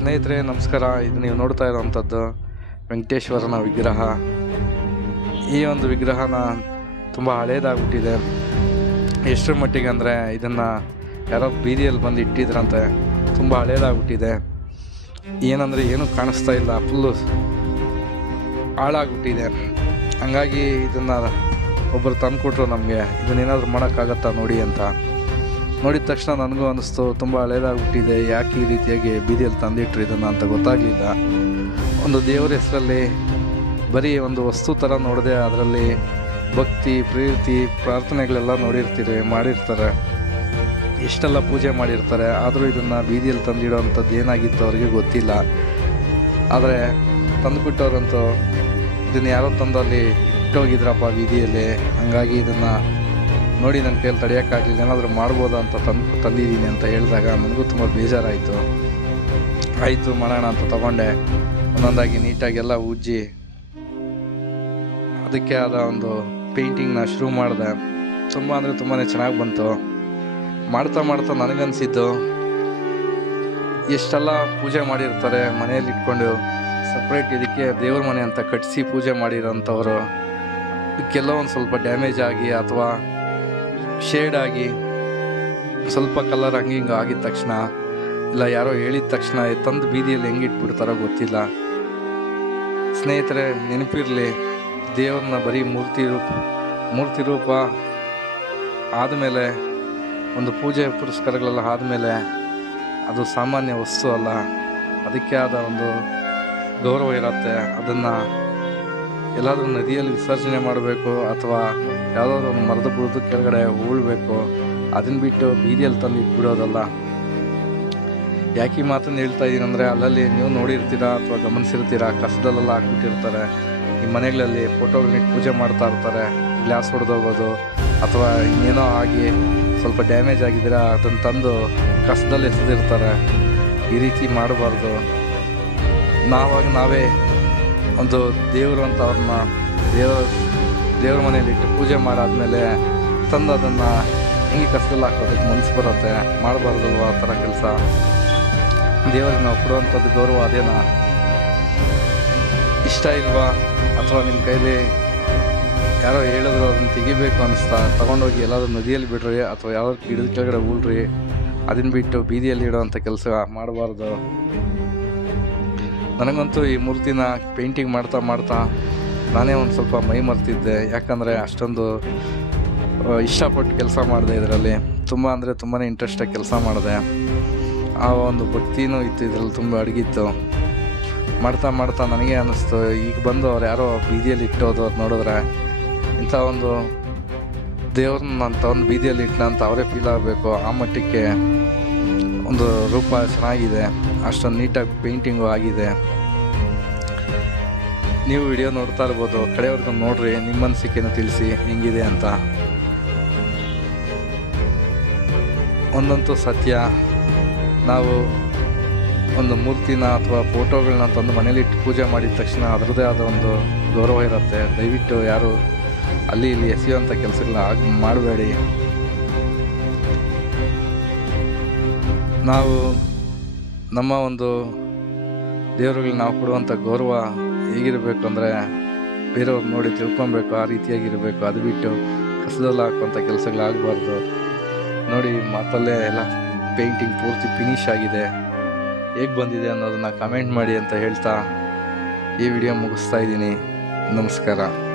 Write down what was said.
ಸ್ನೇಹಿತರೆ, ನಮಸ್ಕಾರ. ಇದು ನೀವು ನೋಡ್ತಾ ಇರೋವಂಥದ್ದು ವೆಂಕಟೇಶ್ವರನ ವಿಗ್ರಹ. ಈ ಒಂದು ವಿಗ್ರಹನ ತುಂಬ ಹಳೇದಾಗ್ಬಿಟ್ಟಿದೆ. ಎಷ್ಟರ ಮಟ್ಟಿಗೆ ಅಂದರೆ ಇದನ್ನು ಯಾರೋ ಬೀದಿಯಲ್ಲಿ ಬಂದು ಇಟ್ಟಿದ್ರಂತೆ. ತುಂಬ ಹಳೇದಾಗ್ಬಿಟ್ಟಿದೆ. ಏನಂದರೆ ಏನೂ ಕಾಣಿಸ್ತಾ ಇಲ್ಲ ಫುಲ್ಲು ಹಾಳಾಗ್ಬಿಟ್ಟಿದೆ. ಹಂಗಾಗಿ ಇದನ್ನು ಒಬ್ಬರು ತಂದುಕೊಟ್ರು ನಮಗೆ. ಇದನ್ನೇನಾದರೂ ಮಾಡೋಕ್ಕಾಗತ್ತಾ ನೋಡಿ ಅಂತ. ನೋಡಿದ ತಕ್ಷಣ ನನಗೂ ಅನ್ನಿಸ್ತು, ತುಂಬ ಹಳೇದಾಗ್ಬಿಟ್ಟಿದೆ, ಯಾಕೆ ಈ ರೀತಿಯಾಗಿ ಬೀದಿಯಲ್ಲಿ ತಂದಿಟ್ರು ಇದನ್ನು ಅಂತ ಗೊತ್ತಾಗಲಿಲ್ಲ. ಒಂದು ದೇವರ ಹೆಸರಲ್ಲಿ ಬರೀ ಒಂದು ವಸ್ತು ಥರ ನೋಡದೆ ಅದರಲ್ಲಿ ಭಕ್ತಿ, ಪ್ರೀತಿ, ಪ್ರಾರ್ಥನೆಗಳೆಲ್ಲ ನೋಡಿರ್ತೀರಿ ಮಾಡಿರ್ತಾರೆ. ಇಷ್ಟೆಲ್ಲ ಪೂಜೆ ಮಾಡಿರ್ತಾರೆ, ಆದರೂ ಇದನ್ನು ಬೀದಿಯಲ್ಲಿ ತಂದಿಡೋವಂಥದ್ದು ಏನಾಗಿತ್ತು ಅವ್ರಿಗೆ ಗೊತ್ತಿಲ್ಲ. ಆದರೆ ತಂದುಬಿಟ್ಟವ್ರಂತೂ ಇದನ್ನು ಯಾರೋ ತಂದು ಅಲ್ಲಿ ಇಟ್ಟೋಗಿದ್ರಪ್ಪ ಬೀದಿಯಲ್ಲಿ, ಹಂಗಾಗಿ ಇದನ್ನು ನೋಡಿ ನನ್ನ ಕೈಯಲ್ಲಿ ತಡೆಯೋಕ್ಕಾಗಲಿಲ್ಲ, ಏನಾದರೂ ಮಾಡ್ಬೋದಾ ಅಂತ ತಂದು ತಂದಿದ್ದೀನಿ ಅಂತ ಹೇಳಿದಾಗ ನನಗೂ ತುಂಬ ಬೇಜಾರಾಯಿತು. ಆಯಿತು ಮಾಡೋಣ ಅಂತ ತಗೊಂಡೆ. ಒಂದೊಂದಾಗಿ ನೀಟಾಗೆಲ್ಲ ಉಜ್ಜಿ ಅದಕ್ಕೆ ಆದ ಒಂದು ಪೇಂಟಿಂಗ್ನ ಶುರು ಮಾಡಿದೆ. ತುಂಬ ಅಂದರೆ ತುಂಬಾ ಚೆನ್ನಾಗಿ ಬಂತು. ಮಾಡ್ತಾ ಮಾಡ್ತಾ ನನಗನ್ಸಿದ್ದು, ಎಷ್ಟೆಲ್ಲ ಪೂಜೆ ಮಾಡಿರ್ತಾರೆ ಮನೆಯಲ್ಲಿ ಇಟ್ಕೊಂಡು ಸಪ್ರೇಟ್ ಇದಕ್ಕೆ ದೇವ್ರ ಮನೆ ಅಂತ ಕಟ್ಟಿಸಿ ಪೂಜೆ ಮಾಡಿರೋಂಥವ್ರು ಕೆಲವೊಂದು ಸ್ವಲ್ಪ ಡ್ಯಾಮೇಜ್ ಆಗಿ ಅಥವಾ ಶೇಡ್ ಆಗಿ ಸ್ವಲ್ಪ ಕಲರ್ ಹಂಗೆ ಹಿಂಗೆ ಆಗಿದ ತಕ್ಷಣ, ಇಲ್ಲ ಯಾರೋ ಹೇಳಿದ ತಕ್ಷಣ ತಂದು ಬೀದಿಯಲ್ಲಿ ಹೆಂಗೆ ಇಟ್ಬಿಡ್ತಾರೋ ಗೊತ್ತಿಲ್ಲ. ಸ್ನೇಹಿತರೆ, ನೆನಪಿರಲಿ, ದೇವ್ರನ್ನ ಬರೀ ಮೂರ್ತಿ ರೂಪ ಮೂರ್ತಿ ರೂಪ ಆದಮೇಲೆ, ಒಂದು ಪೂಜೆ ಪುರಸ್ಕಾರಗಳೆಲ್ಲ ಆದಮೇಲೆ ಅದು ಸಾಮಾನ್ಯ ವಸ್ತು ಅಲ್ಲ. ಅದಕ್ಕೆ ಆದ ಒಂದು ಗೌರವ ಇರುತ್ತೆ. ಅದನ್ನು ಎಲ್ಲಾದರೂ ನದಿಯಲ್ಲಿ ವಿಸರ್ಜನೆ ಮಾಡಬೇಕು ಅಥವಾ ಯಾವುದಾದ್ರು ಒಂದು ಮರದ ಬುಡದ ಕೆಳಗಡೆ ಉಳ್ಬೇಕು ಅದನ್ನ ಬಿಟ್ಟು ಬೀದಿಯಲ್ಲಿ ತಂದು ಇಟ್ಬಿಡೋದಲ್ಲ. ಯಾಕೆ ಈ ಮಾತನ್ನು ಹೇಳ್ತಾ ಇದ್ದೀನಿ ಅಂದರೆ ಅಲ್ಲಲ್ಲಿ ನೀವು ನೋಡಿರ್ತೀರಾ ಅಥವಾ ಗಮನಿಸಿರ್ತೀರಾ, ಕಸದಲ್ಲೆಲ್ಲ ಹಾಕ್ಬಿಟ್ಟಿರ್ತಾರೆ ಈ ಮನೆಗಳಲ್ಲಿ ಫೋಟೋಗಳನ್ನ ಪೂಜೆ ಮಾಡ್ತಾ ಇರ್ತಾರೆ ಗ್ಲಾಸ್ ಹೊಡೆದೋಗೋದು, ಅಥವಾ ಇನ್ನೇನೋ ಆಗಿ ಸ್ವಲ್ಪ ಡ್ಯಾಮೇಜ್ ಆಗಿದ್ದೀರಾ ಅದನ್ನು ತಂದು ಕಸದಲ್ಲಿ ಎಸೆದಿರ್ತಾರೆ. ಈ ರೀತಿ ಮಾಡಬಾರ್ದು. ನಾವಾಗ ನಾವೇ ಒಂದು ದೇವರು ಅಂತ ಅವ್ರನ್ನ ದೇವ ದೇವ್ರ ಮನೇಲಿ ಇಟ್ಟು ಪೂಜೆ ಮಾಡಾದ್ಮೇಲೆ ತಂದು ಅದನ್ನು ಹೆಂಗೆ ಕಸದಲ್ಲಿ ಹಾಕೋದಕ್ಕೆ ಮನಸ್ಸು ಬರುತ್ತೆ, ಮಾಡಬಾರ್ದು ಆ ಥರ ಕೆಲಸ. ದೇವರಿಗೆ ನಾವು ಕೊಡುವಂಥದ್ದು ಗೌರವ ಅದೇನಾ? ಇಷ್ಟ ಇಲ್ವಾ? ಅಥವಾ ನಿಮ್ಮ ಕೈಲಿ ಯಾರೋ ಹೇಳಿದ್ರು ಅದನ್ನು ತೆಗಿಬೇಕು ಅನಿಸ್ತಾ, ತೊಗೊಂಡೋಗಿ ಎಲ್ಲಾದ್ರು ನದಿಯಲ್ಲಿ ಬಿಡ್ರಿ ಅಥವಾ ಯಾವ್ದಾದ್ರು ಗಿಡದ ಕೆಳಗಡೆ ಉಳ್ರಿ, ಅದನ್ನು ಬಿಟ್ಟು ಬೀದಿಯಲ್ಲಿ ಇಡೋವಂಥ ಕೆಲಸ ಮಾಡಬಾರ್ದು. ನನಗಂತೂ ಈ ಮೂರ್ತಿನ ಪೇಂಟಿಂಗ್ ಮಾಡ್ತಾ ಮಾಡ್ತಾ ನಾನೇ ಒಂದು ಸ್ವಲ್ಪ ಮೈ ಮರ್ತಿದ್ದೆ. ಯಾಕಂದರೆ ಅಷ್ಟೊಂದು ಇಷ್ಟಪಟ್ಟು ಕೆಲಸ ಮಾಡಿದೆ ಇದರಲ್ಲಿ. ತುಂಬ ಅಂದರೆ ತುಂಬಾ ಇಂಟ್ರೆಸ್ಟಾಗಿ ಕೆಲಸ ಮಾಡಿದೆ. ಆ ಒಂದು ಭಕ್ತಿನೂ ಇತ್ತು ಇದರಲ್ಲಿ ತುಂಬ ಅಡಗಿತ್ತು. ಮಾಡ್ತಾ ಮಾಡ್ತಾ ನನಗೆ ಅನ್ನಿಸ್ತು ಈಗ ಬಂದು ಅವ್ರು ಯಾರೋ ಬೀದಿಯಲ್ಲಿ ಇಟ್ಟೋದು ಅವ್ರು ನೋಡಿದ್ರೆ ಇಂಥ ಒಂದು ದೇವ್ರನ್ನ ನಾನು ಒಂದು ಬೀದಿಯಲ್ಲಿ ಇಟ್ಟನ ಅಂತ ಅವರೇ ಫೀಲ್ ಆಗಬೇಕು. ಆ ಮಟ್ಟಕ್ಕೆ ಒಂದು ರೂಪ ಚೆನ್ನಾಗಿದೆ. ಅಷ್ಟೊಂದು ನೀಟಾಗಿ ಪೇಂಟಿಂಗು ಆಗಿದೆ. ನೀವು ವಿಡಿಯೋ ನೋಡ್ತಾ ಇರ್ಬೋದು ಕಡೆಯವ್ರಿಗೂ ನೋಡ್ರಿ, ನಿಮ್ಮ ಅನಿಸಿಕೆನೂ ತಿಳಿಸಿ, ಹೆಂಗಿದೆ ಅಂತ. ಒಂದಂತೂ ಸತ್ಯ, ನಾವು ಒಂದು ಮೂರ್ತಿನ ಅಥವಾ ಫೋಟೋಗಳನ್ನ ತಂದು ಮನೇಲಿ ಇಟ್ಟು ಪೂಜೆ ಮಾಡಿದ ತಕ್ಷಣ ಅದರದ್ದೇ ಆದ ಒಂದು ಗೌರವ ಇರುತ್ತೆ. ದಯವಿಟ್ಟು ಯಾರು ಅಲ್ಲಿ ಇಲ್ಲಿ ಎಸೆಯುವಂಥ ಕೆಲಸಗಳನ್ನ ಆಗ ಮಾಡಬೇಡಿ. ನಾವು ನಮ್ಮ ಒಂದು ದೇವರುಗಳಿಗೆ ನಾವು ಕೊಡುವಂಥ ಗೌರವ ಹೇಗಿರಬೇಕು ಅಂದರೆ ಬೇರೆಯವ್ರು ನೋಡಿ ತಿಳ್ಕೊಬೇಕು, ಆ ರೀತಿಯಾಗಿರಬೇಕು, ಅದು ಬಿಟ್ಟು ಕಸದಲ್ಲಿ ಹಾಕುವಂಥ ಕೆಲಸಗಳಾಗಬಾರ್ದು. ನೋಡಿ, ಮಾತಲ್ಲೇ ಎಲ್ಲ ಪೇಂಟಿಂಗ್ ಪೂರ್ತಿ ಫಿನಿಶ್ ಆಗಿದೆ. ಹೇಗೆ ಬಂದಿದೆ ಅನ್ನೋದನ್ನು ಕಮೆಂಟ್ ಮಾಡಿ ಅಂತ ಹೇಳ್ತಾ ಈ ವಿಡಿಯೋ ಮುಗಿಸ್ತಾ ಇದ್ದೀನಿ. ನಮಸ್ಕಾರ.